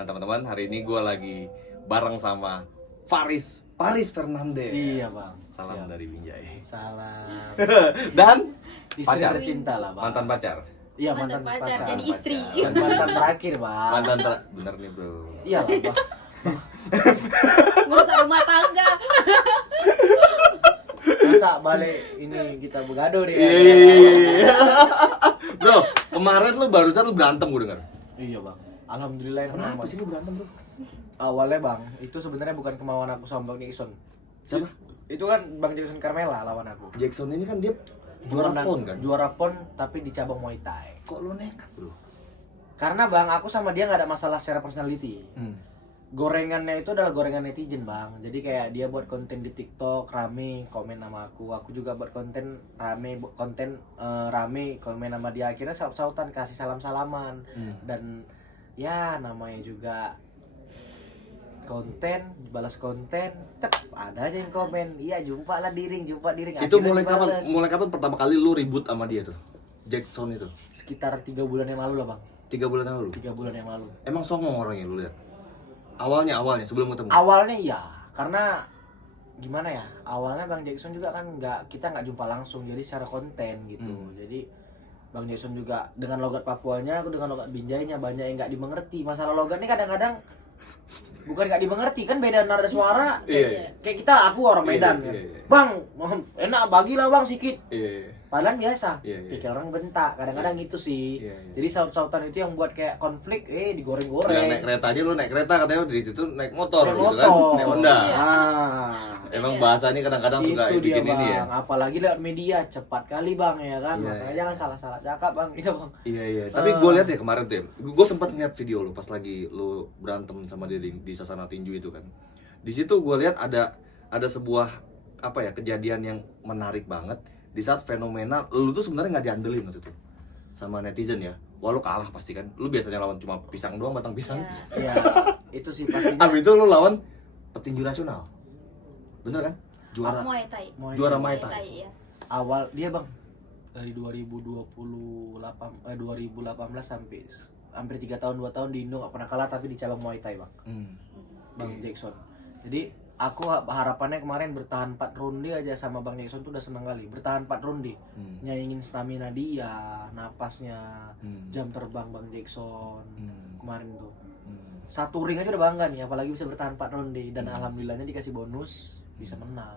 Nah teman-teman, hari ini gue lagi bareng sama Paris Fernandes. Iya bang. Salam Siap. dari Binjai. Salam. Dan Istri pacar. tercinta lah bang. Mantan pacar. Iya Mantan pacar, jadi istri. Dan mantan terakhir bang. Bener nih bro. Iya lah bang. Ngurus rumah tangga. Masa balik ini kita begaduh deh. Iya. Bro, kemarin lu barusan lu berantem gue denger. Iya bang. Alhamdulillah yang Kenapa menang, sih lu berantem tuh? Awalnya bang, itu sebenarnya bukan kemauan aku sama Bang Jackson. Siapa? Itu kan Bang Jackson Carmela lawan aku. Jackson ini kan dia juara Menang- PON kan? Juara PON tapi di cabang Muay Thai. Kok lu nekat bro? Karena bang, aku sama dia nggak ada masalah secara personality. Hmm. Gorengannya itu adalah gorengan netizen bang. Jadi kayak dia buat konten di TikTok rame komen nama aku juga buat konten rame komen nama dia. Akhirnya saut-sautan kasih salam-salaman. Dan ya namanya juga konten, balas konten, ada aja yang komen. Iya jumpa diring. Itu Akhirnya dibales. mulai kapan pertama kali lu ribut sama dia tuh? Jackson itu? Sekitar 3 bulan yang lalu lah bang. 3 bulan yang lalu? 3 bulan yang lalu. Emang songong orangnya lu lihat? Awalnya sebelum ketemu? Awalnya iya, karena gimana ya, awalnya Bang Jackson juga kan kita nggak jumpa langsung, jadi secara konten gitu. Jadi Bang Jackson juga dengan logat Papuanya, aku dengan logat Binjainya, banyak yang nggak dimengerti. Masalah logat ini kadang-kadang bukan nggak dimengerti, kan beda nada suara. Iya. Kayak kita, aku orang Medan kan. Iya. Bang, enak bagilah bang sikit. Iya. Padahal biasa, Iya. pikir orang bentak, kadang-kadang itu sih. Iya. Jadi saut-sautan itu yang buat kayak konflik, Udah digoreng-goreng. naik kereta aja lu naik kereta katanya di situ naik motor Naik gitu kan? motor. Naik Honda. Ah. Emang bahasa ini kadang-kadang suka Itu dia bikin bang, ini ya. apalagi lewat media cepat kali bang ya kan, Iya, makanya iya. jangan salah-salah cakap bang, itu bang. Iya. Tapi gue lihat ya kemarin tuh ya, gue sempat lihat video lu pas lagi lu berantem sama dia di Sasana Tinju itu kan. Di situ gue lihat ada sebuah apa ya kejadian yang menarik banget di saat fenomena lu tuh sebenarnya nggak diandelin waktu itu sama netizen ya. Wah lu kalah pasti kan. Lu biasanya lawan cuma pisang doang, batang pisang. Ya itu sih pastinya. Abis itu lu lawan petinju nasional. Bener kan? Juara. Muay Thai. Juara Muay Thai. Ya. Awal dia bang dari 2018 sampai hampir 3 tahun 2 tahun di Indo nggak pernah kalah tapi di cabang Muay Thai bang. Bang Jackson. Jadi aku harapannya kemarin bertahan 4 ronde aja sama Bang Jackson tuh udah senang kali. Bertahan 4 ronde. Nyaingin stamina dia, napasnya, jam terbang Bang Jackson. Kemarin tuh. Satu ring aja udah bangga nih, apalagi bisa bertahan 4 ronde dan alhamdulillahnya dikasih bonus bisa menang.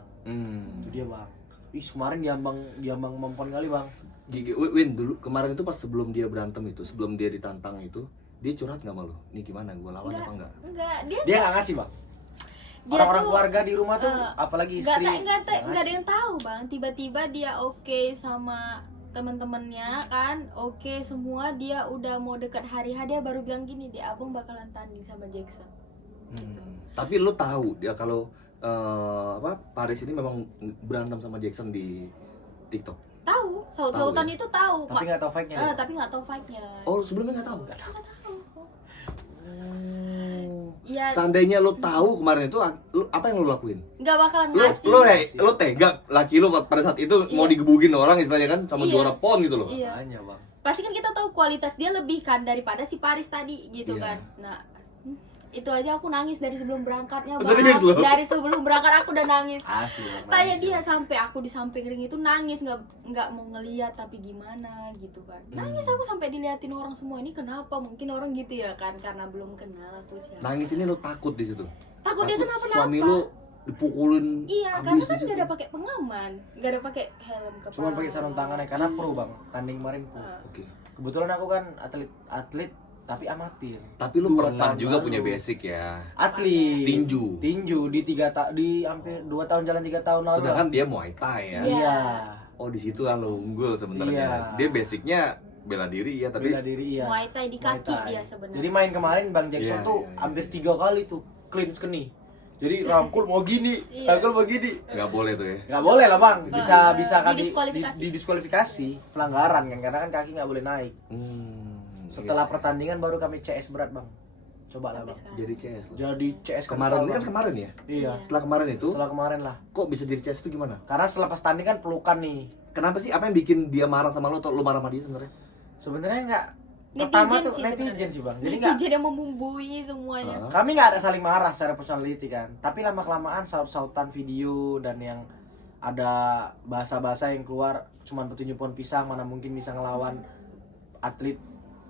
Itu dia bang. Kemarin diambang mempon kali bang. Win dulu kemarin itu pas sebelum dia berantem itu, sebelum dia ditantang itu, dia curhat nggak malu? Nih gimana, gue lawan apa enggak? Enggak, Dia nggak ngasih bang. dia Orang-orang tuh, keluarga di rumah tuh, apalagi istri. nggak ada ngasih. yang tahu bang. Tiba-tiba dia oke sama teman-temannya kan, oke semua, dia udah mau dekat hari H dia baru bilang gini, dia abang bakalan tanding sama Jackson. Tapi lu tahu dia kalau Paris ini memang berantem sama Jackson di TikTok. Tahu, saut-sautan ya? itu tahu. Tapi nggak tahu fight-nya. dia. Tapi nggak tahu fight-nya. Oh, sebelumnya nggak tahu. Nggak tahu. Ya, Seandainya lu tahu kemarin itu, apa yang lu lakuin? nggak bakalan Lu ngasih. lu tega laki lu pada saat itu mau digebugin orang istilahnya kan sama Iya. juara PON gitu loh. Iya. Makanya bang. Pasti kan kita tahu kualitas dia lebih kan daripada si Paris tadi gitu Iya. kan. Nah, itu aja aku nangis dari sebelum berangkatnya bang. Serius lo? Dari sebelum berangkat aku udah nangis. Asli bang. Tanya nangis, dia ya. sampai aku di samping ring itu nangis, nggak mau ngeliat tapi gimana gitu kan. Nangis aku sampai diliatin orang semua, ini kenapa, mungkin orang gitu ya kan, karena belum kenal aku siapa. Nangis ini lu takut di situ. Takut dia kenapa-napa. Suami lu dipukulin Iya, karena habis kan di situ. gak ada pakai pengaman, gak ada pakai helm kepala. Cuma pakai sarung tangannya karena pro bang. Tanding kemarin pro. Oke. Kebetulan aku kan atlet tapi amatir. Tapi lu 2 pernah tahun juga lalu. punya basic ya. Atlet. Tinju. Di hampir 2 tahun jalan 3 tahun lalu. Sedangkan dia Muay Thai ya. Iya. Oh di situ kan lo unggul sebenarnya. Iya. Dia basicnya bela diri ya tapi Bela diri iya. Muay Thai di Muay kaki Thai. dia sebenarnya. Jadi main kemarin Bang Jackson Iya, tuh iya. hampir 3 kali tuh clean skeni. Jadi rangkul mau gini, Iya. rangkul mau gini. nggak boleh tuh ya. Nggak boleh lah bang, bisa kan Didiskualifikasi. didiskualifikasi pelanggaran kan karena kan kaki nggak boleh naik. Setelah Iya. pertandingan baru kami CS berat bang. Coba lah Sampai bang. sekarang. Jadi CS lo. Jadi CS Kemarin kental, ini kan Bang. kemarin ya. Iya. Setelah kemarin itu, Setelah kemarin lah. kok bisa jadi CS itu gimana? Karena setelah pas tanding kan pelukan nih. Kenapa sih? Apa yang bikin dia marah sama lo atau lo marah sama dia sebenarnya? Sebenarnya nggak pertama Netizen tuh sih netizen sebenarnya. sih bang, jadi nggak, Netizen yang membumbui semuanya. kami nggak ada saling marah secara personality kan, tapi lama kelamaan saut-sautan video dan yang ada bahasa-bahasa yang keluar cuman petunjuk pohon pisang, mana mungkin bisa ngelawan atlet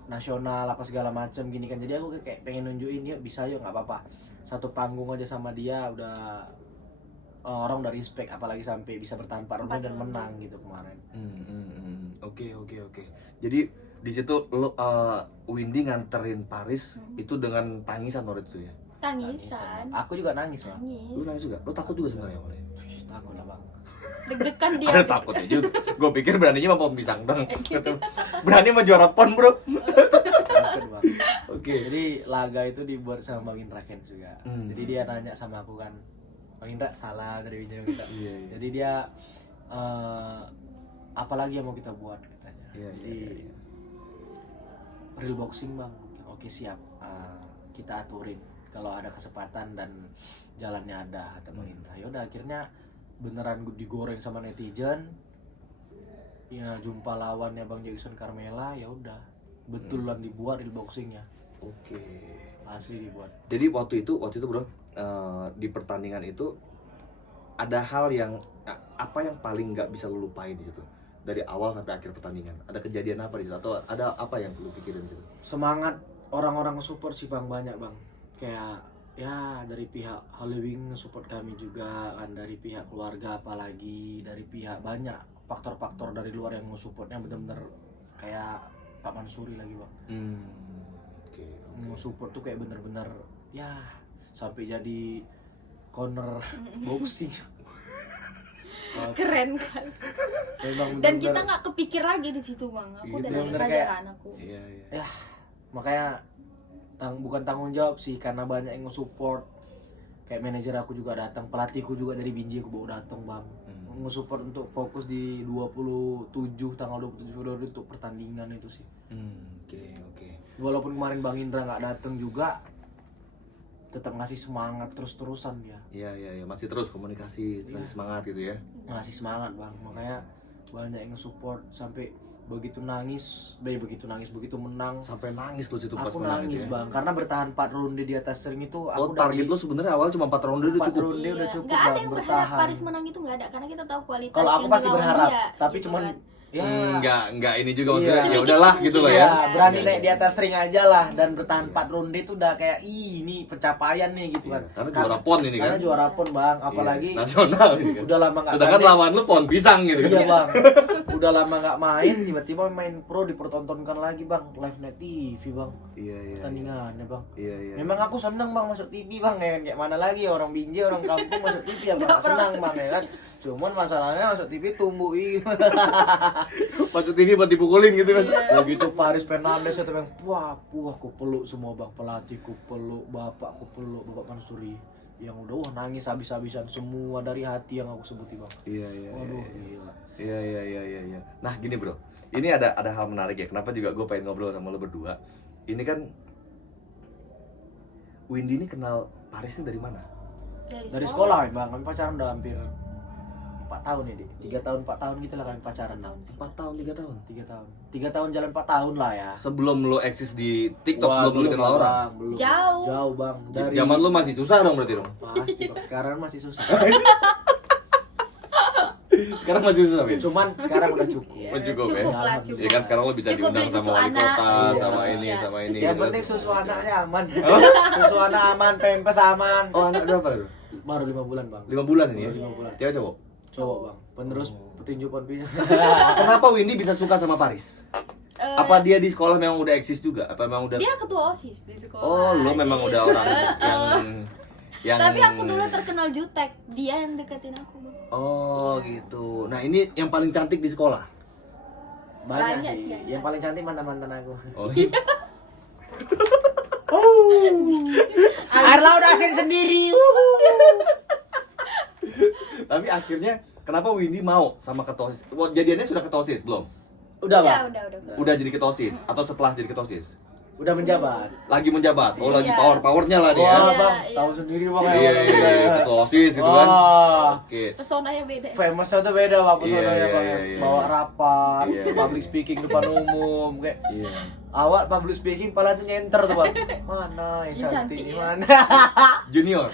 nasional apa segala macam gini kan. Jadi aku kayak pengen nunjukin, yuk bisa, yuk nggak apa-apa, satu panggung aja sama dia udah orang udah respect, apalagi sampai bisa bertahan 4 ronde dan menang gitu kemarin. Oke. Jadi di situ lo Windy nganterin Paris itu dengan tangisan waktu itu ya. Tangisan. Aku juga nangis bang. Lu Nangis. nangis juga? Lu takut juga sebenarnya awalnya? Takut lah bang. Deg-degan dia. Ada takutnya juga. Gue pikir beraninya mah pohon pisang dong. Berani mau juara pon bro. Takut bang. Oke. Jadi laga itu dibuat sama Bang Indra Kens juga. Jadi dia nanya sama aku kan, Bang Indra salah dari Bang Indra. Iya. Jadi dia apa lagi yang mau kita buat katanya. Iya. Jadi real boxing bang. Oke siap. Kita aturin kalau ada kesempatan dan jalannya ada kata Bang Indra. Ya udah akhirnya beneran digoreng sama netizen. Ya jumpa lawannya Bang Jackson Carmela, ya udah betulan dibuat real boxingnya. Oke. Asli dibuat. Jadi waktu itu bro, di pertandingan itu ada hal yang apa yang paling nggak bisa lu lupain di situ dari awal sampai akhir pertandingan? Ada kejadian apa di situ atau ada apa yang lu pikirin di situ? Semangat orang-orang nge-support sih bang, banyak bang. Kayak ya dari pihak Halloween nge-support kami juga kan, dari pihak keluarga, apalagi dari pihak banyak faktor-faktor dari luar yang nge-supportnya bener-bener kayak Pak Mansuri lagi bang. Oke. Nge-support tuh kayak bener-bener ya sampai jadi corner boxing. Keren kan. Memang Dan kita bener-bener- nggak kepikir lagi di situ bang. Aku Gitu, udah nangis bener-bener aja kayak- kan aku. Iya. ya makanya bukan tanggung jawab sih, karena banyak yang nge-support. Kayak manajer aku juga datang, pelatihku juga dari Binjai aku bawa datang bang, nge-support untuk fokus di 27 tanggal 27 Februari untuk pertandingan itu sih. Oke. Walaupun kemarin Bang Indra nggak datang juga, tetap ngasih semangat terus-terusan dia. Iya. Masih terus komunikasi, masih semangat gitu ya. Ngasih semangat bang, makanya banyak yang nge-support sampai begitu menang Sampai nangis lu situ pas aku menang nangis itu ya. bang, karena bertahan 4 ronde di atas ring itu Oh, aku target lu sebenarnya awal cuma 4 ronde udah 4 cukup. ronde udah cukup Nggak ada bang, yang berharap bertahan. Paris menang itu nggak ada, karena kita tahu kualitas. Kalau aku yang pasti dilawan berharap, dia, tapi gitu cuman kan. ya Enggak ini juga Iya. maksudnya. Ya Sedikit udahlah gitu lah ya. ya berani Iya. naik di atas ring aja lah, dan bertahan 4 ronde itu udah kayak ini pencapaian nih gitu kan. Karena juara pon ini kan. Karena juara pon bang, apalagi Iya, nasional ini kan. udah lama nggak Sedangkan tanding. lawan lu pohon pisang gitu kan. Iya bang, udah lama nggak main, tiba-tiba main pro dipertontonkan lagi bang, live net TV bang, Iya. pertandingannya bang. Iya. Memang aku seneng bang masuk TV bang, ya kan? Kayak mana lagi orang Binjai, orang kampung masuk TV ya bang, Nggak senang bang ya kan. Cuman masalahnya masuk TV tumbuhi. Masuk TV buat dipukulin gitu kan. Begitu Paris Fernandes itu bang, wah aku peluk semua bang, pelatihku peluk, bapakku peluk, Bapak Mansuri. Yang udah nangis habis-habisan semua dari hati yang aku sebutin bang. Iya. Waduh gila. Iya. Nah gini bro, ini ada hal menarik ya. Kenapa juga gue pengen ngobrol sama lo berdua. Ini kan Windy ini kenal Paris ini dari mana? Dari sekolah bang, kami pacaran udah hampir 4 tahun ya, 3 tahun 4 tahun gitu lah kami pacaran. 4 tahun, 3 tahun. 3 tahun jalan 4 tahun lah ya. Sebelum lo eksis di TikTok, Wah, sebelum lo kenal Bang, orang. belum. Jauh. Jauh bang. Dari Zaman lo masih susah dong berarti dong. pasti bang, sekarang masih susah. Sekarang masih susah Win. Cuman sekarang udah cukup. Iya, Oh, cukup ya? lah, cukup. Ya kan sekarang lo bisa Cukup diundang beli sama susu wali anak. kota, Iya. sama ini, Iya. sama ini. Yang gitu. penting susu anaknya aman. Susu anak aman, pempes aman. Oh anak berapa itu? Baru 5 bulan bang. 5 bulan ini ya? Baru 5 bulan. Cewek cowok? Cowok bang. Penerus petinju ponpinya. Kenapa Windy bisa suka sama Paris? Apa dia di sekolah memang udah eksis juga? Apa memang udah? Dia ketua OSIS di sekolah. Oh, lo memang udah orang yang Tapi aku dulu terkenal jutek, dia yang deketin aku bang. Oh, gitu. Nah, ini yang paling cantik di sekolah. Banyak Banyak sih. sih, Yang paling cantik mantan-mantan aku. Oh, iya. Air laut asin sendiri. Tapi akhirnya kenapa Windy mau sama ketua OSIS? Wah, jadiannya sudah ketua OSIS belum? Udah bang. Udah. Udah jadi ketua OSIS atau setelah jadi ketua OSIS? Udah menjabat. Lagi menjabat. Oh, lagi Iya. power-powernya lah dia. Wah Iya, bang, iya. tahu sendiri bang. Iya, ketua OSIS gitu kan. Wah. Oke. Pesonanya beda. Famousnya tuh beda bang, pesonanya Iya, bang. iya, iya, Bawa iya. rapat, Iya, iya. public speaking depan umum, kayak Iya. Awal public speaking pala tuh nyenter tuh bang. Mana yang Yang cantik cantik ini ya. mana? Junior.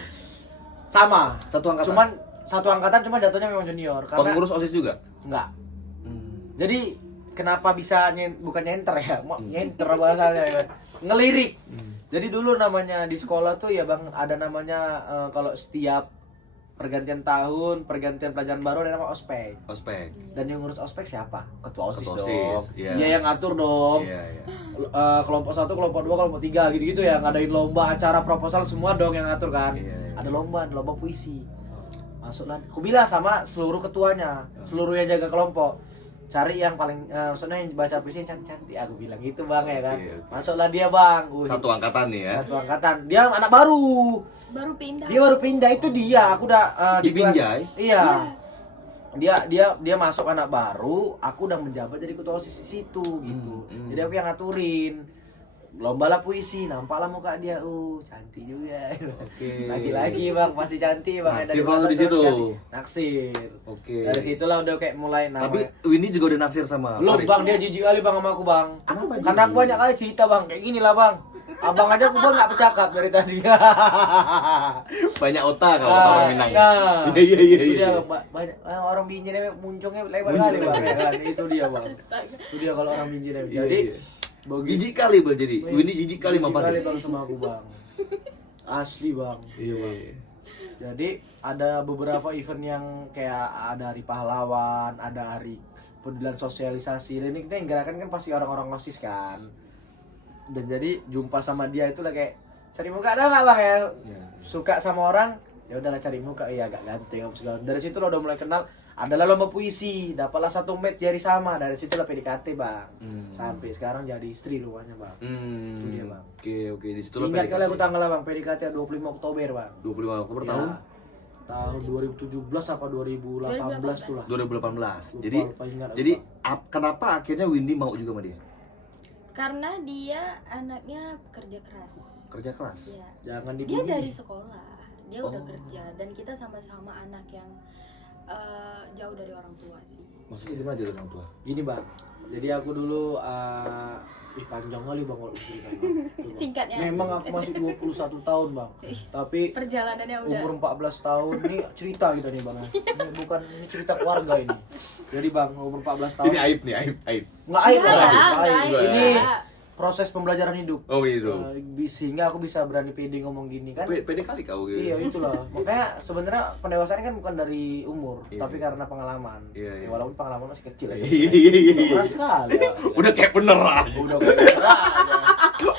Sama. Satu angkatan. Cuman satu angkatan cuma jatuhnya memang junior. Karena Pengurus OSIS juga. enggak. Jadi kenapa bisa bukan nyenter ya? Nyenter bahasanya ya. Ngelirik. Jadi dulu namanya di sekolah tuh ya bang ada namanya kalau setiap pergantian tahun, pergantian pelajaran baru ada nama ospek. Ospek. Dan yang ngurus ospek siapa? Ketua OSIS Ketua dong. OSIS, iya. Dia yang ngatur dong. Iya, iya. Kelompok 1, kelompok 2, kelompok 3 gitu-gitu ya. Ngadain lomba, acara, proposal semua dong yang ngatur kan. Iya, iya. Ada lomba puisi. Masuklah. Aku bilang sama seluruh ketuanya, seluruh yang jaga kelompok. Cari yang paling maksudnya yang baca puisi yang cantik-cantik. Aku bilang gitu bang ya kan. Oke, oke. Masuklah dia bang. Satu angkatan nih ya. Satu angkatan. Dia anak baru. Baru pindah. Dia baru pindah itu dia. Aku udah di kelas. Dipinjai? Iya. Dia masuk anak baru, aku udah menjabat jadi ketua OSIS di situ gitu. Jadi aku yang ngaturin. Lomba lah puisi, nampaklah muka dia. Cantik juga. Oke. Lagi-lagi bang, masih cantik bang. Naksir kalau di situ. Naksir. Oke. Dari situlah udah kayak mulai Tapi namanya. Winnie juga udah naksir sama Lo Faris. bang dia jijik kali bang sama aku bang. Kenapa Karena aku jijik? banyak kali cerita bang, kayak gini lah bang. Abang aja aku bang nggak bercakap dari tadi. Banyak otak kalau kata orang Minang. Nah, Iya, iya, itu iya. dia banyak orang Binjai muncungnya lebar kali bang. Ya kan? Itu dia bang. Astaga. Itu dia kalau orang Binjai. Iya, Jadi iya. Jijik kali bang jadi. Winnie jijik kali sama kali Faris. bang sama aku bang. Asli bang. Iya bang. Jadi ada beberapa event yang kayak ada hari pahlawan, ada hari pedulian sosialisasi. Dan ini kita yang gerakan kan pasti orang-orang OSIS kan. Dan jadi jumpa sama dia itu lah kayak cari muka ada nggak bang ya? Iya. Suka sama orang ya udahlah cari muka, iya agak ganteng apa segala. Dari situ lo udah mulai kenal. Adalah lomba puisi, dapatlah 1 match jadi sama. Dari situ lah PDKT bang. Sampai sekarang jadi istri rumahnya bang. Itu dia bang. Oke, di situ lah Ingat kali aku PDKT. tanggal bang PDKT 25 Oktober bang. 25 Oktober Ya, tahun tahun 2017 apa 2018 tuh lah. 2018. Lupa, lupa ingat aku, Jadi Bang. kenapa akhirnya Winnie mau juga sama dia? Karena dia anaknya pekerja keras. Kerja keras. Ya. Jangan Dia dibully. dari sekolah, dia udah Oh. kerja dan kita sama-sama anak yang jauh dari orang tua sih. Maksudnya gimana jadi orang tua? Gini bang, jadi aku dulu panjang kali bang kalau cerita bang. Tuh, Bang. Singkatnya. Memang aku masih 21 tahun bang, tapi Perjalanannya udah. umur 14 tahun ini cerita kita nih bang. Ini cerita keluarga ini. Jadi bang umur 14 tahun. Ini aib nih, aib. Nggak aib Nggak, Bang. nggak Nggak aib. aib. Ini Nggak. proses pembelajaran hidup. Oh gitu. Sehingga aku bisa berani pede ngomong gini kan. Pede kali kau gitu. Iya itulah. Makanya sebenarnya pendewasaan kan bukan dari umur, Iya. tapi karena pengalaman. Iya, iya. Ya, walaupun pengalaman masih kecil ya. Iya. Keras sekali. Udah kayak bener aja. Udah kayak gitu aja.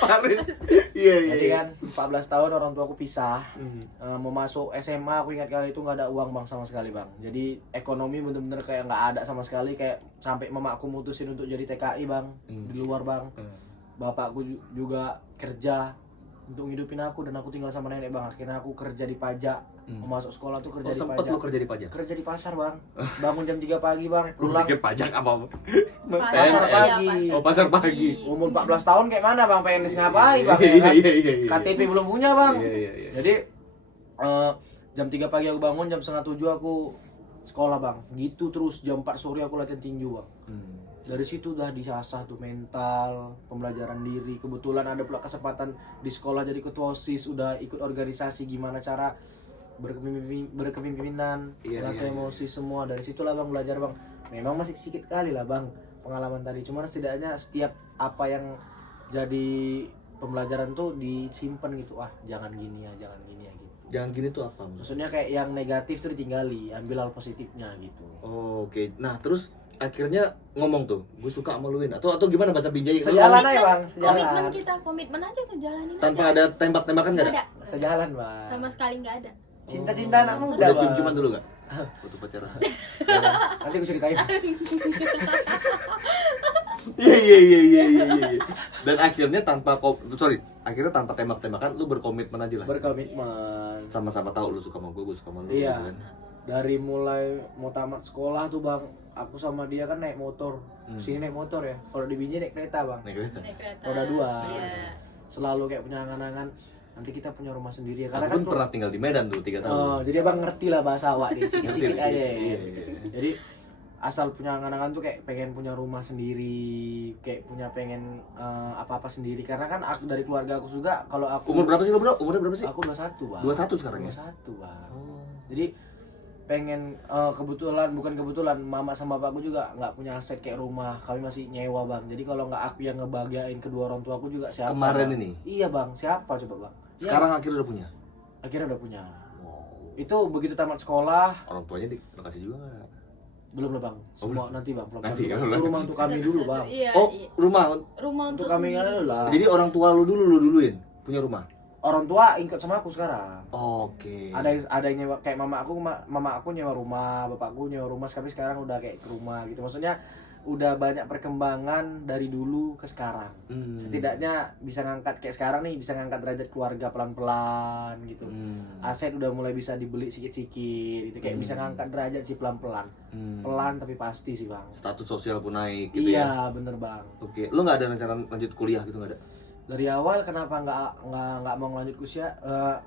Faris. Iya, Jadi kan 14 tahun orang tua aku pisah. Hmm. Mau masuk SMA aku ingat kali itu nggak ada uang bang sama sekali bang. Jadi ekonomi bener-bener kayak nggak ada sama sekali, kayak sampai mamaku mutusin untuk jadi TKI bang di luar bang. Bapakku juga kerja untuk ngidupin aku dan aku tinggal sama nenek bang. Akhirnya aku kerja di pajak. Mau masuk sekolah tuh kerja Oh, di sempet pajak. lu kerja di pajak? Kerja di pasar bang. Bangun jam 3 pagi bang. Lu Pulang pikir pajak apa? Pasar PNS. pagi. Oh, pasar pagi. umur 14 tahun kayak mana bang, PNS ngapain bang ya Iya, kan? iya. KTP belum punya bang. Iya. Jadi jam 3 pagi aku bangun, jam setengah 7 aku sekolah bang. Gitu terus jam 4 sore aku latihan tinju bang. Dari situ udah disasah tuh mental, pembelajaran diri. Kebetulan ada pula kesempatan di sekolah jadi ketua OSIS, udah ikut organisasi gimana cara berkepemimpinan, Iya, mengatur iya. emosi semua. Dari situlah bang belajar bang. Memang masih sedikit kali lah bang pengalaman tadi. Cuman setidaknya setiap apa yang jadi pembelajaran tuh disimpan gitu. Jangan gini ya gitu. Jangan gini tuh apa? Maksudnya kayak yang negatif tuh ditinggali, ambil hal positifnya gitu. Oh, oke. Nah, terus akhirnya ngomong tuh, gue suka sama lu Win. Atau bagaimana bahasa Binjai? Lu Sejalan ngomong aja bang, Komitmen sejalan. kita, komitmen aja ngejalanin tanpa aja. ada tembak-tembakan nggak Nggak ada? ada. Sejalan bang. Sama sekali nggak ada. Cinta-cinta anak muda Udah bang. cium-ciuman dulu nggak? Waktu pacaran. Nanti gue ceritain. Iya. Dan akhirnya akhirnya tanpa tembak-tembakan lu berkomitmen aja lah. Berkomitmen. Sama-sama tahu lu suka sama gue suka sama lu. Iya. gitu kan. Dari mulai mau tamat sekolah tuh bang, aku sama dia kan naik motor. Hmm. Sini naik motor ya. Kalau di Binjai naik kereta bang. Naik kereta. Naik kereta. Roda 2. Iya. Selalu kayak punya angan-angan. Nanti kita punya rumah sendiri ya. Aku Karena pun kan pernah tinggal di Medan dulu 3 tahun. jadi abang ngerti lah bahasa awak nih, sedikit Ngerti. aja. Iya. Jadi asal punya angan-angan tuh kayak pengen punya rumah sendiri, kayak pengen apa-apa sendiri. Karena kan aku dari keluarga aku juga, kalau aku Umur berapa sih lo bro? Umurnya berapa sih? Aku 21 bang. 21 sekarang ya? 21 bang. Oh. Jadi pengen bukan kebetulan mama sama bapakku juga nggak punya aset kayak rumah, kami masih nyewa bang. Jadi kalau nggak aku yang ngebahagiain kedua orang tua aku juga siapa? Kemarin bang? ini? Iya bang, siapa coba bang? Sekarang akhirnya udah punya? Akhirnya udah punya. Wow. Itu begitu tamat sekolah. Orang tuanya dikasih juga nggak? Belum lah bang, semua nanti bang, Nanti, bang. ya, Itu rumah untuk kami dulu bang. Iya, Oh, iya. rumah. Rumah Untuk untuk kami kan sendiri. lah. Jadi orang tua lu duluin punya rumah. Orang tua ikut sama aku sekarang. Oke. Ada yang nyewa, kayak mama aku nyewa rumah, bapakku nyewa rumah, tapi sekarang udah kayak ke rumah gitu. Maksudnya udah banyak perkembangan dari dulu ke sekarang. Setidaknya bisa ngangkat kayak sekarang nih, bisa ngangkat derajat keluarga pelan-pelan gitu. Aset udah mulai bisa dibeli sikit-sikit gitu, kayak bisa ngangkat derajat sih pelan-pelan. Pelan tapi pasti sih bang. Status sosial pun naik gitu ya. Iya bener bang. Oke, lu nggak ada rencana lanjut kuliah gitu nggak ada? Dari awal kenapa nggak mau lanjut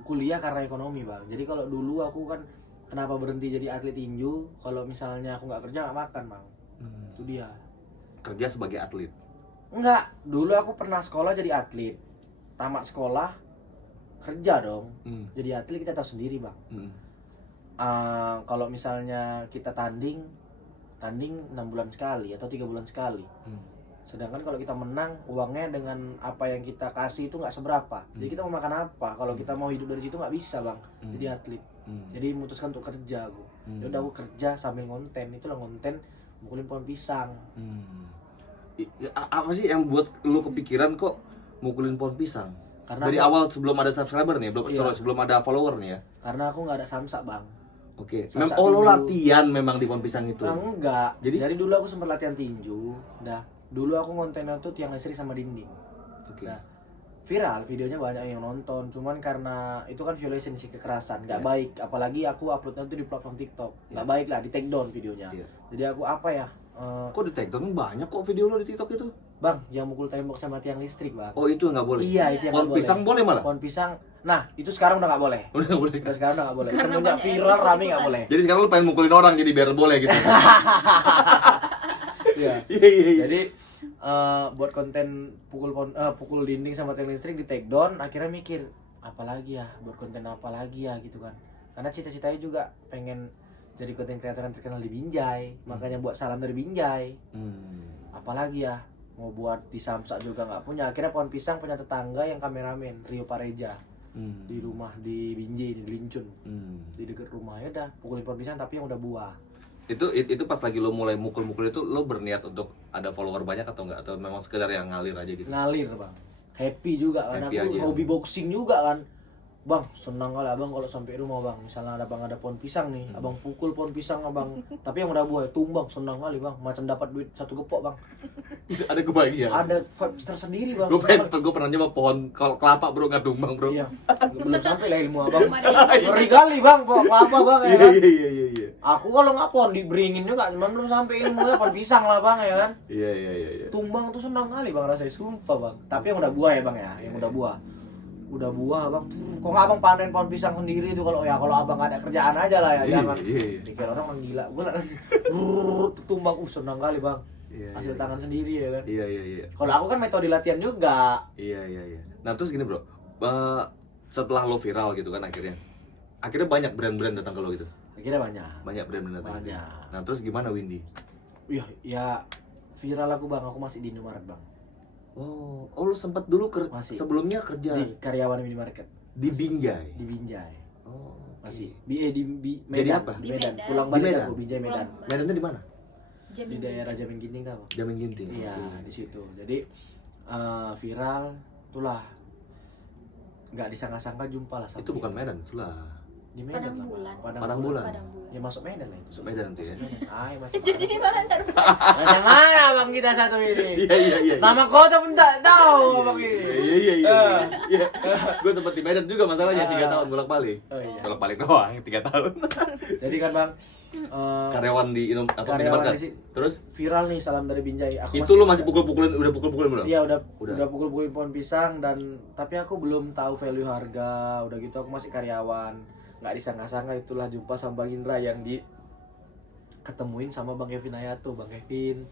kuliah karena ekonomi bang. Jadi kalau dulu aku kan kenapa berhenti jadi atlet tinju, kalau misalnya aku nggak kerja nggak makan bang. Itu dia. Kerja sebagai atlet. Enggak, dulu aku pernah sekolah jadi atlet. Tamat sekolah kerja dong. Jadi atlet kita tahu sendiri bang. Kalau misalnya kita tanding 6 bulan sekali atau 3 bulan sekali. Sedangkan kalau kita menang, uangnya dengan apa yang kita kasih itu nggak seberapa. Jadi kita mau makan apa? Kalau kita mau hidup dari situ nggak bisa bang. Jadi atlet. Jadi memutuskan untuk kerja aku. Ya udah aku kerja sambil konten. Itulah konten mukulin pohon pisang. Apa sih yang buat lu kepikiran kok mukulin pohon pisang? Karena dari awal sebelum ada subscriber nih, sebelum ada follower nih ya. Karena aku nggak ada samsak bang. Oke. Samsak Oh lo tinju. latihan memang di pohon pisang itu. Enggak. Jadi? Jadi dulu aku sempat latihan tinju. Dulu aku kontennya tuh tiang listrik sama dinding. Oke. Nah, viral, videonya banyak yang nonton. Cuman karena itu kan violation sih, kekerasan, nggak baik. Apalagi aku uploadnya tuh di platform TikTok, nggak baik lah, di take down videonya. Jadi aku apa ya? Kok di take down banyak kok video lo di TikTok itu? Bang, yang mukul tembok sama tiang listrik bang. Oh itu nggak boleh. Iya itu yang Pohon nggak boleh. pisang boleh malah. Pohon pisang. Nah itu sekarang udah nggak boleh. Udah nggak boleh. Sekarang udah nggak boleh. Karena Semenjak banyak viral yang rame nggak ikut-ikutan. boleh. Jadi sekarang lo pengen mukulin orang jadi biar boleh gitu. Iya. Iya. Jadi buat konten pukul dinding sama tiang listrik di take down, akhirnya mikir apalagi ya, buat konten apa lagi ya gitu kan. Karena cita-citanya juga pengen jadi konten kreator yang terkenal di Binjai, makanya buat salam dari Binjai. Apalagi ya, mau buat di Samsak juga nggak punya. Akhirnya pohon pisang punya tetangga yang kameramen, Rio Pareja. Di rumah di Binjai, di Lincun. Di dekat rumah ya udah pukulin pohon pisang tapi yang udah buah. Itu pas lagi lo mulai mukul-mukul itu lo berniat untuk ada follower banyak atau enggak, atau memang sekedar yang ngalir aja gitu? Ngalir bang, happy juga kan. Happy Aku aja. hobi boxing juga kan bang, senang kali abang kalau sampai rumah bang, misalnya ada pohon pisang nih, abang pukul pohon pisang abang, tapi yang udah buah tumbang, senang kali bang, macam dapat duit 1 gepok bang. Itu ada kebahagiaan. Ada vibes tersendiri bang. Gue pernah nyoba pohon kelapa bro, nggak tumbang bro. Iya, belum sampai lah ilmu abang. Belum ada ilmu. Ngeri kali bang, pohon kelapa bang ya kan. Iya. Aku kalau nggak pohon diberingin juga, cuman belum sampai ilmunya pohon pisang lah bang ya kan. Iya. Tumbang tuh senang kali bang rasanya, sumpah bang. Tapi yang udah buah ya bang ya, yang udah buah. Udah buah abang, kok nggak abang panen pohon pisang sendiri tuh? Kalau abang nggak ada kerjaan aja lah ya, jangan. Iya. Dikira orang gila, gue lah tumbang, senang kali bang. Hasil tangan sendiri ya kan. Iya. Kalau aku kan metode latihan juga. Iya. Nah terus gini bro, setelah lo viral gitu kan akhirnya banyak brand-brand datang ke lo gitu. Akhirnya Banyak brand-brand datang. banyak. Nah terus gimana Windy? Ya viral aku bang, aku masih di Indomaret bang. Oh lo sempet dulu Masih. sebelumnya kerja Di karyawan minimarket di Binjai. di Binjai. Oh Masih. oke. Di Jadi Medan. apa? Di Di Medan. Medan. Pulang Di balik Medan? aku Binjai Medan. Medannya di mana? Di daerah Jamin Ginting tahu? Jamin Ginting. Iya, Oke. di situ. Jadi viral itulah, nggak disangka-sangka jumpa lah sama Itu dia. bukan Medan, Sulah. Di Medan Padang lah, Bulan. Padang Bulan. Padang Bulan. Ya masuk Medan lah itu. Masuk Medan tuh ya. Ay, macam Jadi di mana? macam mana bang kita satu ini? Iya. Nama kota pun tak tahu abang ini. Iya. Gue sempet di Medan juga masalahnya 3 tahun bolak-balik. Oh iya. Bolak-balik doang 3 tahun. Jadi kan bang, Karyawan di karyawan minimarket. di sini. Terus Viral nih salam dari Binjai. itu lo masih pukul-pukulin, udah pukul-pukulin belum? Iya udah Udah. pukul-pukulin pohon pisang, dan tapi aku belum tahu value harga. Udah gitu aku masih karyawan. Nggak disangka-sangka itulah jumpa sama Bang Indra yang di ketemuin sama Bang Kevin Hayato, Bang Kevin.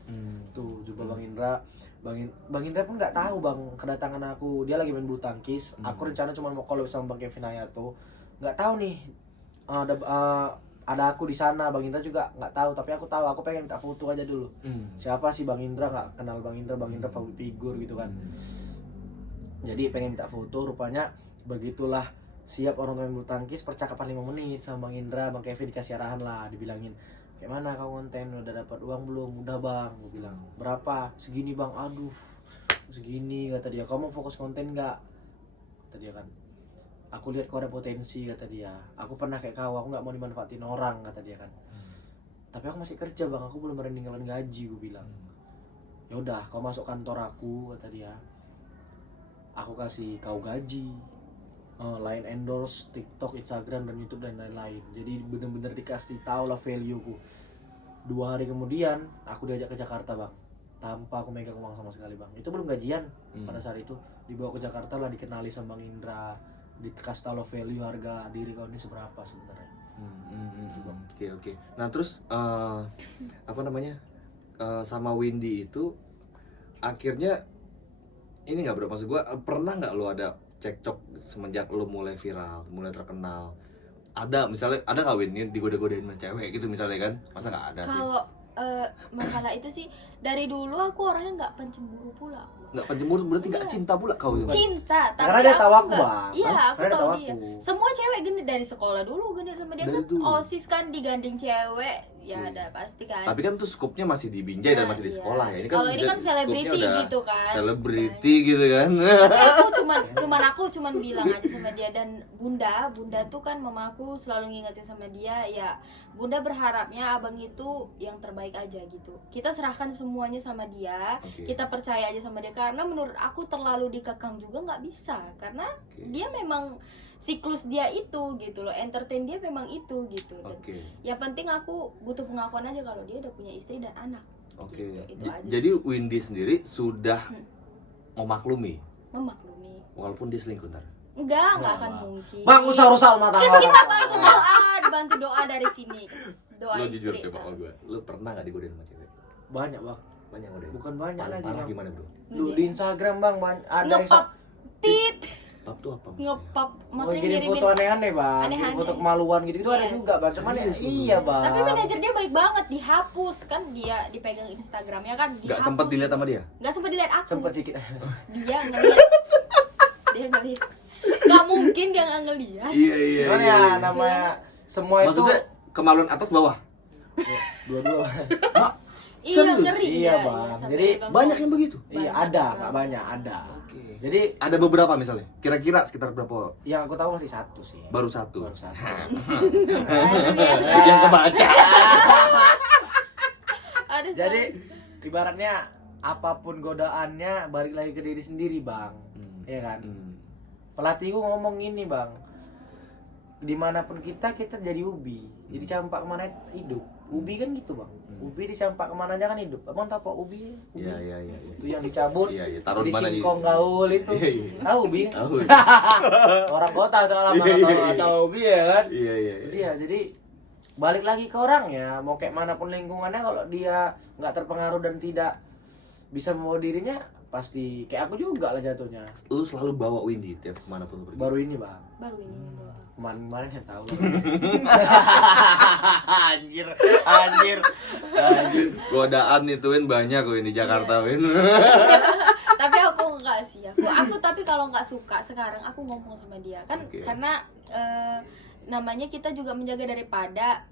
Tuh jumpa Bang Indra. Bang Indra pun nggak tahu Bang kedatangan aku. Dia lagi main bulu tangkis. Aku rencana cuma mau collab sama Bang Kevin Hayato. Nggak tahu nih ada aku di sana. Bang Indra juga nggak tahu, tapi aku tahu. Aku pengen minta foto aja dulu. Siapa sih Bang Indra? Nggak kenal Bang Indra. Bang Indra public figure gitu kan. Jadi pengen minta foto. Rupanya begitulah siap orang main bulu tangkis, percakapan 5 menit sama Bang Indra. Bang Kevin dikasih arahan lah, dibilangin kayak mana kau konten, udah dapat uang belum? Udah Bang, gue bilang. Berapa? Segini Bang. Aduh, segini kata dia. Kau mau fokus konten nggak? Kata dia kan. Aku lihat kau ada potensi kata dia. Aku pernah kayak kau, aku nggak mau dimanfaatin orang kata dia kan. Tapi aku masih kerja Bang, aku belum berani ninggalin gaji, gue bilang. Ya udah, kau masuk kantor aku kata dia. Aku kasih kau gaji. Lain endorse TikTok, Instagram, dan YouTube dan lain-lain. Jadi bener-bener dikasih tahu lah value-ku. 2 hari kemudian aku diajak ke Jakarta Bang, tanpa aku megang uang sama sekali Bang. Itu belum gajian. Pada saat itu dibawa ke Jakarta lah, dikenali sama Bang Indra, dikasih tahu value harga diri kau ini seberapa sebenarnya. Oke. Nah terus apa namanya sama Windy itu akhirnya ini nggak bro, maksud gue pernah nggak lo ada cekcok semenjak lo mulai viral, mulai terkenal? Ada misalnya, ada nggak Win ini digoda-godain sama cewek gitu misalnya kan? Masa nggak ada sih? Kalau masalah itu sih dari dulu aku orangnya nggak pencemburu pula. Nggak pencemburu berarti nggak cinta pula kau ya? Cinta, tapi Karena dia tahu aku nggak. Bang. Iya, aku Karena dia tahu tahu dia. aku. Semua cewek genit dari sekolah dulu genit sama dia Dari kan. dulu. OSIS kan digandeng cewek, ya ada pasti kan. Tapi kan tuh skopnya masih di Binjai dan Nah, masih di iya. sekolah ya. Ini kan Kalau ini kan skopnya selebriti udah gitu kan. Selebriti gitu kan. Tapi aku cuman bilang aja sama dia, dan bunda tuh kan mamaku selalu ngingetin sama dia, ya bunda berharapnya abang itu yang terbaik aja gitu. Kita serahkan semuanya sama dia, Oke. kita percaya aja sama dia, karena menurut aku terlalu dikekang juga nggak bisa, karena dia memang siklus dia itu gitu loh, entertain dia memang itu gitu. Dan Oke. yang penting aku butuh pengakuan aja kalau dia udah punya istri dan anak. Oke. Gitu, itu aja Jadi sih. Windy sendiri sudah memaklumi Memaklumi. walaupun dia selingkuh ntar. Enggak Enggak, akan Bang. mungkin. Bang, usah rusak rumah Kan tangga kita orang. bantu doa, dibantu doa dari sini. Doa Lo istri. jujur coba sama gue, lo pernah nggak digodain sama cewek? Banyak Bang. Banyak udah. Bukan banyak lagi Parah Bang. gimana bro? Lu di Instagram Bang, ada Ngepap tit, Pap tuh apa? maksudnya? ngepap, Maksudnya maksudnya kirim ngirimin. foto aneh-aneh Bang, kirim Aneh-aneh. foto kemaluan gitu ada Yes. juga Bang. Cuman ya, Serius lu? iya Bang. Tapi manajer dia baik banget, dihapus kan, dia dipegang Instagramnya kan, Nggak sempat dilihat sama dia? Nggak sempat dilihat aku. Sempet sedikit. Dia ngeliat. Dia ngeliat. Nggak mungkin dia nggak ngeliat. Iya Cuman ya namanya semua itu Maksudnya kemaluan atas bawah? dua-dua. Iya serius? ngeri. Iya, Bang. sampai Jadi, dia bilang, Banyak yang begitu? Iya ada, nggak banyak ada. Oke. Jadi Ada beberapa misalnya? Kira-kira sekitar berapa? yang aku tahu masih satu sih. Baru satu? Baru satu. "Aduh, lihat." Yang kebaca? Ada Jadi ibaratnya apapun godaannya balik lagi ke diri sendiri Bang. Iya kan? Pelatihku ngomong gini Bang, dimanapun kita jadi ubi, jadi campak kemana hidup. Ubi kan gitu Bang, ubi dicampak kemana aja kan hidup. Abang tahu apa ubi? Iya, iya, iya. Itu yang dicabut, Iya, iya. Taruh di di mana singkong juga? gaul itu. Iya, iya. Tahu ubi? Tahu. Orang kota soalnya Iya, mana iya, tahu iya. tahu ubi ya kan? Iya, iya, iya. Iya, jadi balik lagi ke orang ya, mau kayak manapun lingkungannya, kalau dia nggak terpengaruh dan tidak bisa membawa dirinya, pasti kayak aku juga lah jatuhnya. Lu selalu bawa Windy tiap kemana pun lu pergi? Baru ini Bang, baru ini doang. kemarin ya tahu. anjir, anjir, anjir. Godaan itu Win banyak Win di Jakarta Win. Tapi aku enggak sih, aku tapi kalau nggak suka sekarang aku ngomong sama dia kan. Oke. Karena namanya kita juga menjaga daripada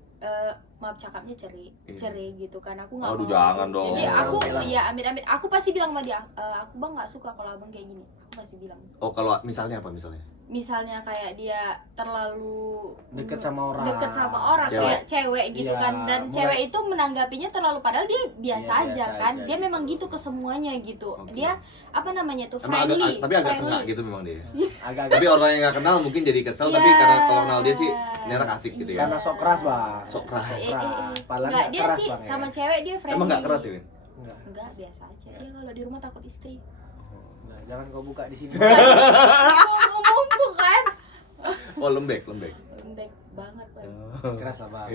maaf cakapnya cerai gitu kan. Aku nggak Aduh, mau. jangan dong. Jadi aku Jangan. ya amit-amit aku pasti bilang sama dia, aku bang nggak suka kalau abang kayak gini, aku pasti bilang. Oh, kalau misalnya apa misalnya? Misalnya kayak dia terlalu Deket sama orang. deket sama orang, Cewek. kayak cewek gitu Iya, kan, dan mulai- cewek itu menanggapinya terlalu, padahal dia biasa Iya, aja biasa kan, aja dia gitu. memang gitu ke semuanya gitu. Oke. Dia apa namanya tuh, Emang friendly, tapi agak friendly. sengak gitu memang dia. Agak-agak Tapi orang yang nggak kenal mungkin jadi kesel, Iya. tapi karena kalau kenal dia sih ini orang asik gitu ya. karena sok keras Bang. Sok keras. Padahal Enggak, nggak dia keras sih Bang, ya. sama cewek dia friendly. Emang nggak keras ya Win? Enggak. Enggak, biasa aja. Dia kalau di rumah takut istri. Enggak, jangan kau buka di sini. Ngomong kan. Oh, lembek. Lembek banget, Pak. Keras lah Bang.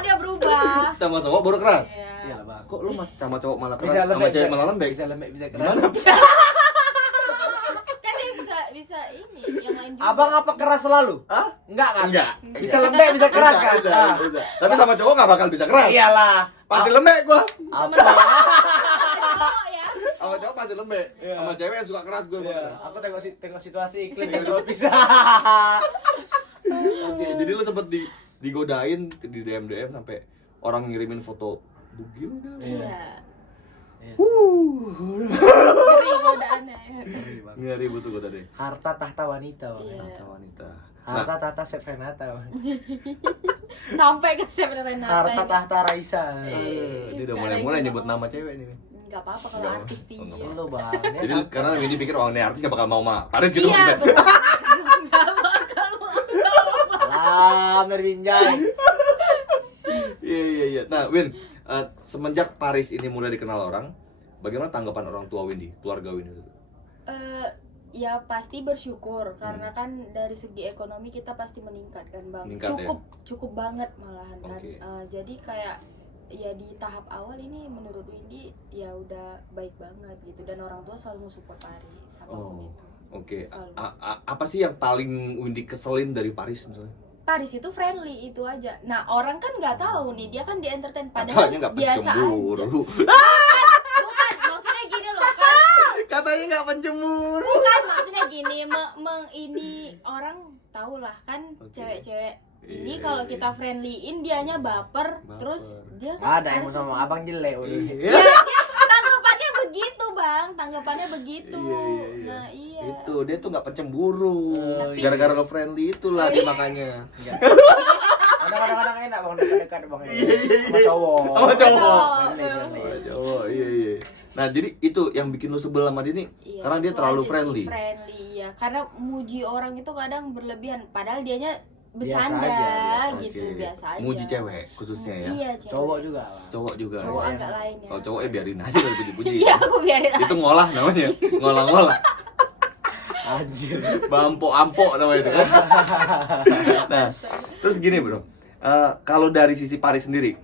dia berubah. Sama cowok baru keras. Iya. Iyalah bang. Kok lu mas sama cowok malah keras, Bisa sama lembek, cewek malah lembek? bisa lembek, bisa keras. Gimana? Kan dia bisa ini yang lain juga. Abang apa keras selalu? Hah? Enggak kan? Enggak. Bisa lembek, bisa keras kan? Bisa, Ah. bisa. Tapi sama cowok gak bakal bisa keras. Iyalah. Pasti lembek gua. Apa? Cowok ya. Sama cowok pasti lembek. Iya. Sama cewek yang suka keras gua. Iya, aku tengok situasi iklim yang tropis. Oke, jadi lu sempet digodain di DM sampai orang ngirimin foto bugil gitu. Iya. Yes. Ngeri godaannya. Ngeri, Bang. Ngeri betul gua tadi. Harta tahta wanita, Bang. Iya. Kata wanita. Harta tahta Chef Renata, Bang. Sampai ke Chef Renata. Harta ini. tahta Raisa. Dia udah mulai nyebut nama cewek nih. Enggak apa-apa kalau Nggak artis apa-apa. tinggi. Nggak Lu, Bang. Dia Jadi sampai- karena Windy pikir ini artis gak bakal mau sama Paris gitu Iya, maksudnya. betul. Enggak bakal. Alam dari Binjai. Iya. Nah, Win, semenjak Paris ini mulai dikenal orang, bagaimana tanggapan orang tua Windy, keluarga Windy itu? Ya pasti bersyukur karena kan dari segi ekonomi kita pasti meningkat kan bang. Meningkat, cukup banget malahan kan. Oke. Jadi kayak ya di tahap awal ini menurut Windy ya udah baik banget gitu dan orang tua selalu support Paris sama itu. Oke. Selalu Apa sih yang paling Windy keselin dari Paris misalnya? Paris itu friendly itu aja. Nah orang kan nggak tahu nih dia kan di entertain Katanya padahal nggak biasa aja. pencemburu. Bukan maksudnya gini loh kan. Katanya nggak pencemburu. Bukan maksudnya gini ini orang tahu lah kan Oke. cewek-cewek ini Iya, kalau iya. kita friendlyin dianya baper, Baper. terus dia Ada yang harus sama langsung- abang jelek udah. Iya. Ya, dia tanggapannya begitu bang, tanggapannya begitu. Iya. Nah iya. Itu dia tuh nggak pencemburu. Oh, iya. Gara-gara lo friendly itulah dia makanya. Enggak. Kadang-kadang enak bang dekat-dekat bang. Sama cowok. Sama cowok. Friendly, friendly. Oh, cowok, iya. Nah, jadi itu yang bikin lo sebel sama dia nih, Iya, karena dia itu terlalu aja sih, friendly. Friendly ya, karena muji orang itu kadang berlebihan, padahal dianya Biasa bercanda aja, biasa. gitu, Oke. biasa aja. Muji cewek khususnya ya. Iya, cewek. Cowok juga. Bang. Cowok juga. Cowok Iya. agak lain ya. Kalau cowok biarin aja kalau puji-puji. Iya, aku biarin aja. Itu ngolah namanya. Ngolah-ngolah. Anjir. Bampo-ampo namanya itu kan. Nah, terus gini, Bro. Kalau dari sisi Paris sendiri,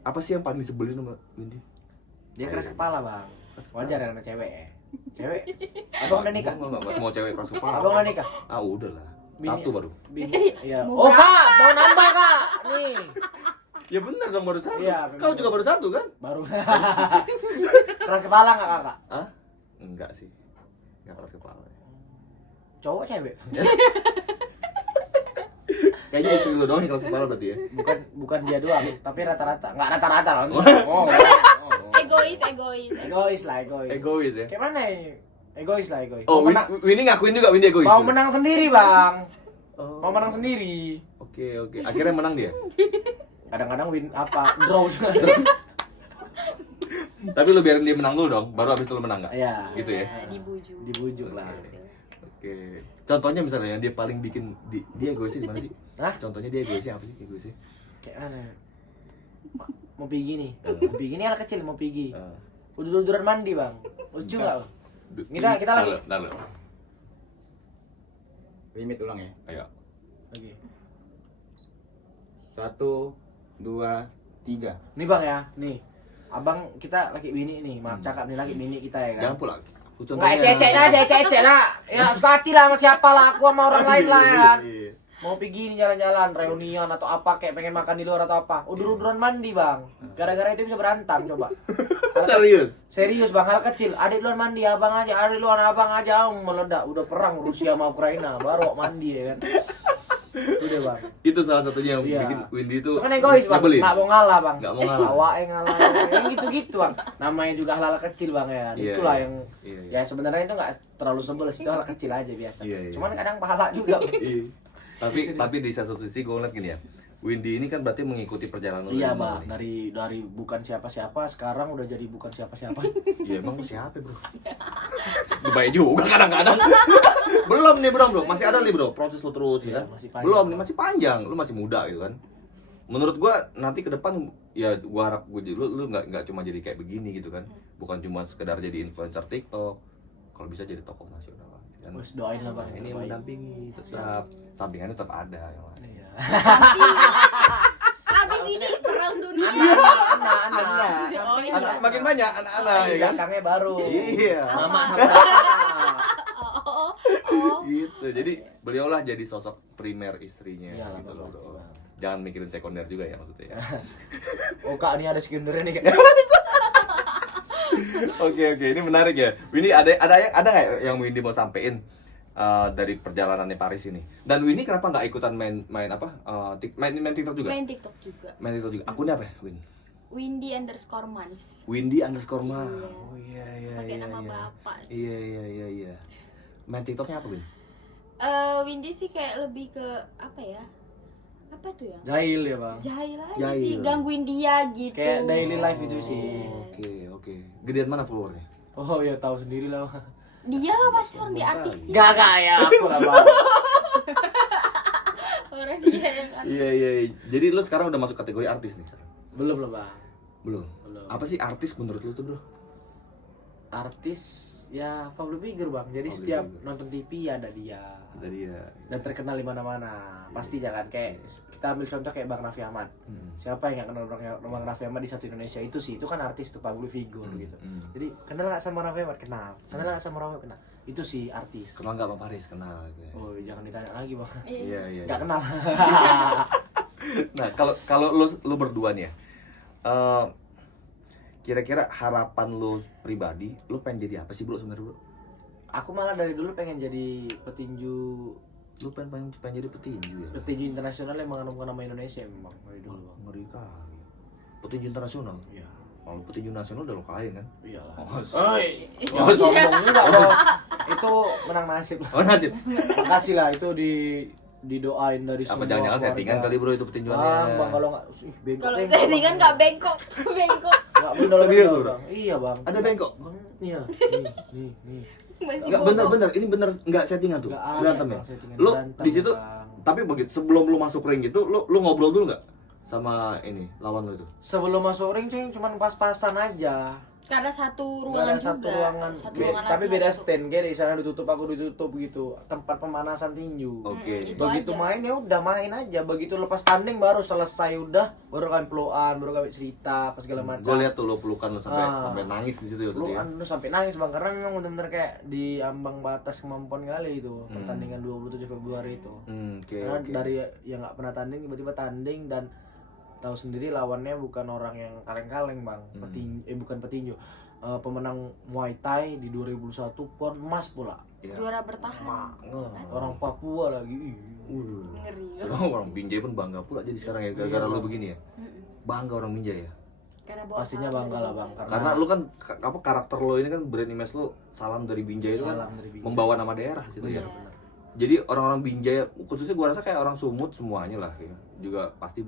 apa sih yang paling disebelin sama Windy? Dia keras kepala bang. Wajar ya sama cewek ya. Cewek. Abang udah nikah? Enggak semua cewek keras kepala. Abang udah nikah? Ah, udah lah. Bini- Satu baru. Iya. Mau Oh kak, mau nambah kak. Nih. Ya benar dong baru satu. Iya, Kau benar. juga baru satu kan? Baru. Keras kepala nggak kakak? Hah? Enggak sih. Enggak keras kepala. Cowok cewek? Kayaknya istri lu doang yang keras kepala berarti ya. Bukan dia doang, tapi rata-rata. Nggak rata-rata loh. Oh. Egois. Egois lah, egois. Egois ya. Kayak mana ya? Egois lah, egois. Oh, Mau menang, Windy ngakuin juga Windy egois. mau menang sendiri bang. Oh. Mau menang sendiri. Oke. Akhirnya menang dia. Kadang-kadang win apa draw juga. Tapi lu biarin dia menang dulu dong, baru habis itu lu menang enggak? Iya. Gitu ya. Dibujuk. Dibujuk lah. Oke. Contohnya misalnya yang dia paling bikin dia egoisnya di mana sih? Hah? Contohnya dia egoisnya apa sih? Egoisnya? Kayak mana? Mau pergi nih. Mau pergi nih anak kecil mau pergi. Ah. Udah mandi bang. Lucu nggak? Bang? Kita lagi. Ntar lu. Limit ulang ya. Ayo. Oke. 1, 2, 3. Nih bang ya, nih. Abang kita laki bini nih, maaf cakap nih laki bini kita ya kan. Jangan pulang. Aku Enggak ecek-ecek aja, ecek-ecek lah. Ya suka hati lah sama siapa lah, aku sama orang lain lah ya kan. Iya. Mau pergi nih jalan-jalan, reunian atau apa kayak pengen makan di luar atau apa. Udur-uduran mandi bang. Gara-gara itu bisa berantem coba. Serius? Serius bang, hal kecil. Adik luar mandi, abang aja. Adik luar abang aja. Meledak. Udah perang Rusia sama Ukraina. Baru mandi ya kan. Udah bang. Itu salah satunya yang Iya. bikin Windy itu Itu kan egois bang. nyebelin. Nggak mau ngalah bang. Nggak mau ngalah. Awake ngalah. Yang gitu-gitu bang. Namanya juga hal-hal kecil bang ya. Iya, Itulah iya. yang Iya, iya. ya sebenarnya itu nggak terlalu sebel. Itu hal kecil aja biasa. Iya, iya. Cuman kadang pahala juga. Bang. Iya. Tapi di satu sisi gue ngeliat gini ya. Windy ini kan berarti mengikuti perjalanan lu Iya dari bang. mana? Dari bukan siapa-siapa sekarang udah jadi bukan siapa-siapa. Iya emang lu siapa bro? Lebay juga kadang-kadang. Belum nih bro, masih ada nih bro, proses lu terus Iya, ya kan? masih panjang, Belum nih, Bang. masih panjang, lu masih muda gitu kan? Menurut gua nanti ke depan ya gua harap lu nggak cuma jadi kayak begini gitu kan? Bukan cuma sekedar jadi influencer TikTok, kalau bisa jadi tokoh nasional kan? Wes doain lah bang. Ini yang terbaik. mendampingi tetap, sampingannya tetap ada yang lain. Iya. Habis ini Anak. Oh, iya. Anak makin banyak anak-anak ya kan. Belakangnya baru. Iya. Mama sama anak. Oh. Gitu. Jadi beliaulah jadi sosok primer istrinya Iyalah, gitu loh. pasti, Bro. Bang. Jangan mikirin sekunder juga ya maksudnya. Ya. Oh kak, ini ada sekundernya nih kak. Oke, ini menarik ya. Winnie ada nggak yang Winnie mau sampein dari perjalanannya Paris ini? Dan Winnie kenapa nggak ikutan main apa? Main TikTok juga? Main TikTok juga. Main TikTok juga. Akunnya apa ya, Win? Windy_Mans. Windy_Ma. Iya. Oh iya. Pakai nama iya. bapak. Iya. Main TikToknya apa, Win? Windy sih kayak lebih ke apa ya? Apa tuh ya? Jahil ya bang. Jahil aja Jahil. sih, gangguin dia gitu. Kayak daily life itu sih. Oke. Gedean mana followernya? Oh ya tahu sendiri lah. Bang. Dia lah pasti orang di artisnya. Gak ya aku lah bang. Orang dia yang Iya. Jadi lu sekarang udah masuk kategori artis nih sekarang? Belum lah bang. Belum. Apa sih artis menurut lu tuh, Bro? Artis ya public figure bang. Jadi Public setiap figure. nonton TV ada dia. Tadi ya. Dan terkenal di mana-mana. Pasti jangan kayak kita ambil contoh kayak Bang Raffi Ahmad. Siapa yang nggak kenal Bang Raffi Ahmad di satu Indonesia itu sih, itu kan artis tuh public figure gitu. Jadi kenal nggak sama Raffi Ahmad? Kenal. Kenal nggak sama Raffi Ahmad? Kenal. Itu sih artis. Kenal nggak sama Paris? Kenal gitu ya. Oh jangan ditanya lagi bang. Iya. Nggak kenal. Nah, kalau lu berdua nih ya. Kira-kira harapan lu pribadi, lu pengen jadi apa sih, Bro, sebenarnya, Bro? Aku malah dari dulu pengen jadi petinju Lu pengen jadi petinju ya? petinju internasional yang mengandungkan nama Indonesia memang dari dulu bang. Ngeri kali. Petinju internasional. Iya. Kalau petinju nasional udah lo kalahin kan? Iyalah. Oh, Oi, jangan sombong juga bos. Itu menang nasib lah. Oh, nasib. Makasih lah itu didoain dari Apa semua jangan-jangan keluarga. settingan kali, Bro, itu petinjuannya? Bang kalau nggak bengkok. Kalau bengkok, settingan Bang. nggak bengkok, bengkok. Nggak bener Serius, bener, Bro? bang. Iya bang. Ada bengkok? Bang, iya. Nih. Masih Enggak bodoh. bener, ini bener enggak settingan tuh. Nggak ada, Berantem ya. Bang, settingan. Lu Berantem, di situ Bang. tapi begitu sebelum lu masuk ring gitu, lu ngobrol dulu nggak sama ini lawan lu itu? Sebelum masuk ring cuy cuman pas-pasan aja. Karena satu Nggak ruangan ada satu juga. ruangan. Satu Be- ruangan tapi lagi beda tutup. stand, kayak di sana ditutup, aku ditutup gitu. Tempat pemanasan tinju. Oke. Itu Begitu aja. main ya udah main aja. Begitu lepas tanding baru selesai udah, baru kami pelukan, baru kami cerita apa segala macam. Gue lihat tuh lu pelukan lu sampai Ah. sampai nangis di situ ya tadi ya. Pelukan lu sampai nangis bang, karena memang benar-benar kayak di ambang batas kemampuan kali itu pertandingan 27 Februari itu. Oke. Karena dari yang nggak pernah tanding tiba-tiba tanding, dan tahu sendiri lawannya bukan orang yang kaleng-kaleng bang, bukan petinju. Pemenang Muay Thai di 2001 pon emas pula. Iya. Juara bertahan. Orang Papua lagi. Waduh. Ngeri. Orang Binjai pun bangga pula jadi sekarang ya gara-gara lu begini ya. Bangga orang Binjai ya. Karena bawa Pastinya salam bangga dari lah bang, Binjai. Karena lu kan apa karakter lo ini kan brand image lu salam dari Binjai itu kan Salam dari Binjai. membawa nama daerah gitu ya. Benar-benar. Jadi orang-orang Binjai khususnya gua rasa kayak orang Sumut semuanya lah ya. Juga pasti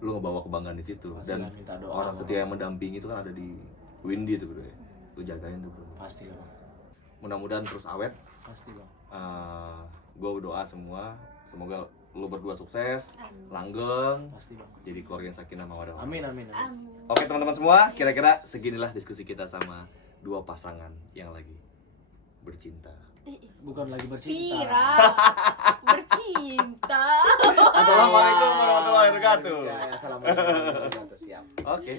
lu ngebawa kebanggaan di situ Pasti dan lah minta doa orang sama setia yang mendampingi itu kan ada di Windy itu bro ya. Lu jagain tuh bro. Pasti lah bang, Mudah-mudahan terus awet. pasti bang. Gue doa semua semoga lu berdua sukses, Amin. langgeng, Pasti bang. jadi keluarga yang sakinah mawaddah. Amin amin. Amin. Oke teman-teman semua, kira-kira seginilah diskusi kita sama dua pasangan yang lagi bercinta. Bukan lagi bercinta. Pira bercinta. Assalamualaikum warahmatullahi wabarakatuh. Ya, assalamualaikum warahmatullahi wabarakatuh. Siap. Oke.